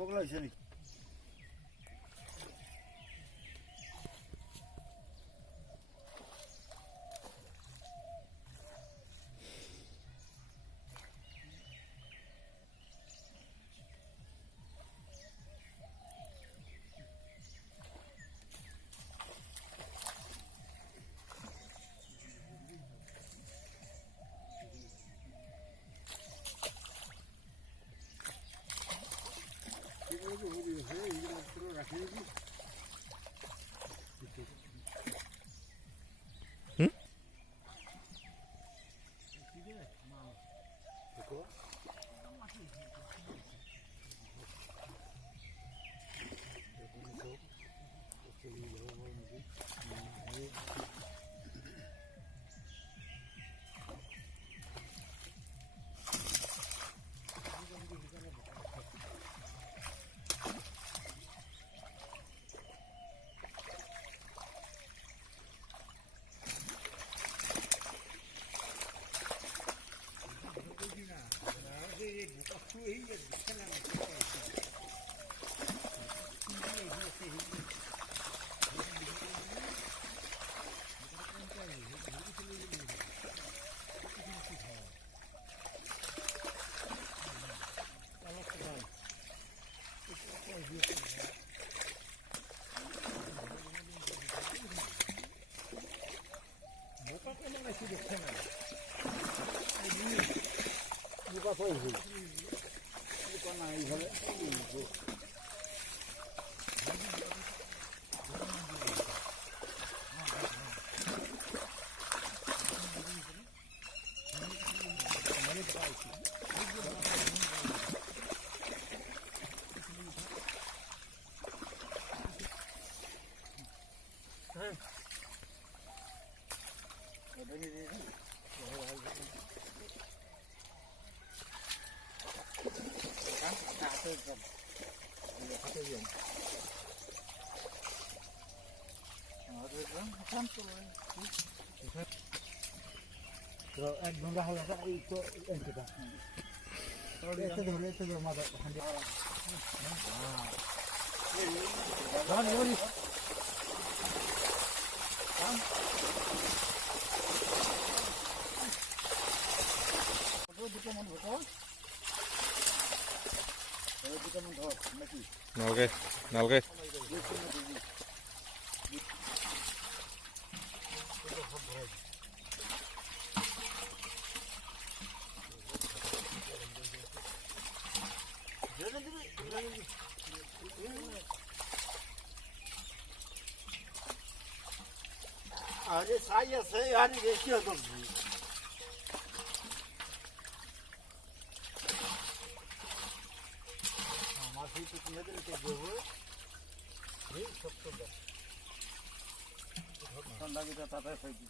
પગલા છે નહીં. 누가 보이지? 이거 나 이거 একদম রাখা এই তো এনটা এটা ধরে এটা ধরে মাথা হান্ডি দান ওরি দান কত দুটো মন হতো এই দুটো মন ধর নাকি নালগে আরে সাই আছে আরে বেশি হতো আমার সেই তো তুমি দিলে দেবো এই সব তো ঠান্ডা কি তাতে খাইছি